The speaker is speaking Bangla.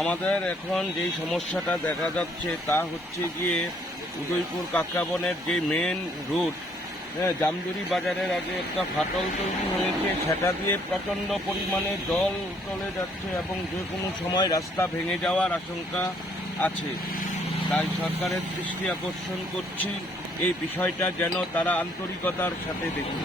আমাদের এখন যেই সমস্যাটা দেখা যাচ্ছে তা হচ্ছে গিয়ে উদয়পুর কাকরাবনের যে মেন রুট হ্যাঁ জামদুরি বাজারের আগে একটা ফাটল তৈরি হয়েছে, সেটা দিয়ে প্রচণ্ড পরিমাণে জল চলে যাচ্ছে এবং যে কোনো সময় রাস্তা ভেঙে যাওয়ার আশঙ্কা আছে। তাই সরকারের দৃষ্টি আকর্ষণ করছি, এই বিষয়টা যেন তারা আন্তরিকতার সাথে দেখে